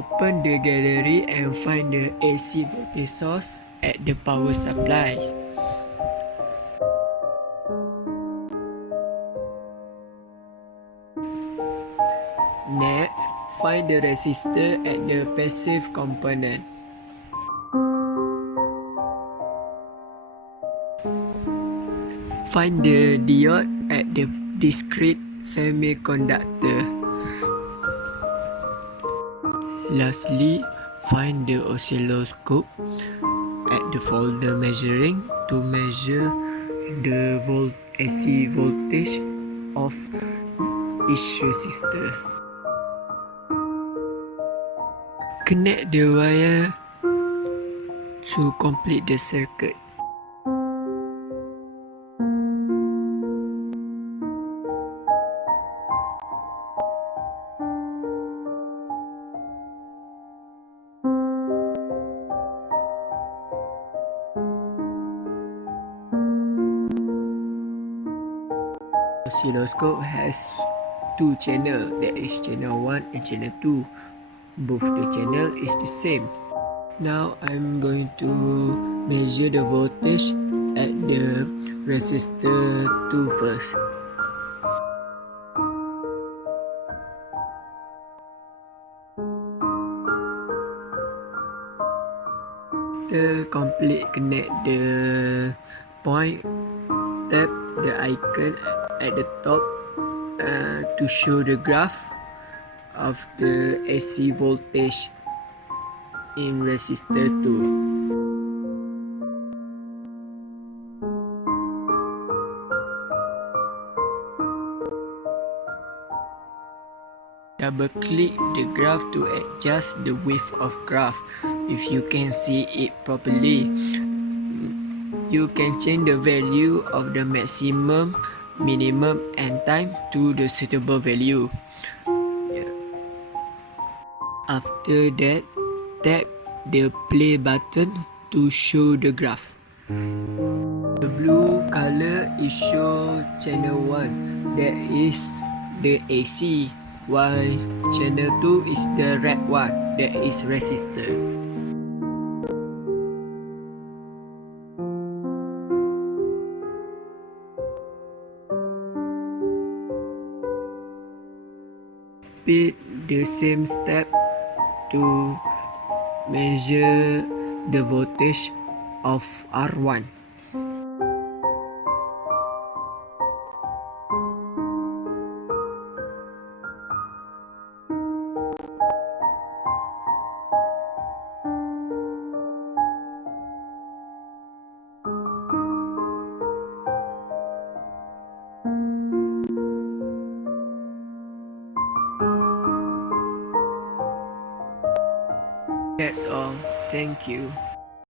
Open the gallery and find the AC voltage source at the power supply. Next, find the resistor at the passive component. Find the diode at the discrete semiconductor. Lastly, find the oscilloscope at the folder measuring to measure the AC voltage of each resistor. Connect the wire to complete the circuit. Oscilloscope has two channels, that is channel 1 and channel 2. Both the channel is the same. Now I'm going to measure the voltage at the resistor 2 first. To complete connect the point, tap the icon at the top to show the graph of the AC voltage in resistor 2. Double click the graph to adjust the width of graph. If you can see it properly, you can change the value of the maximum, minimum and time to the suitable value. After that, tap the play button to show the graph. The blue color is show channel 1, that is the AC, while channel 2 is the red one, that is resistor. Repeat the same step to measure the voltage of R1. That's all. Thank you.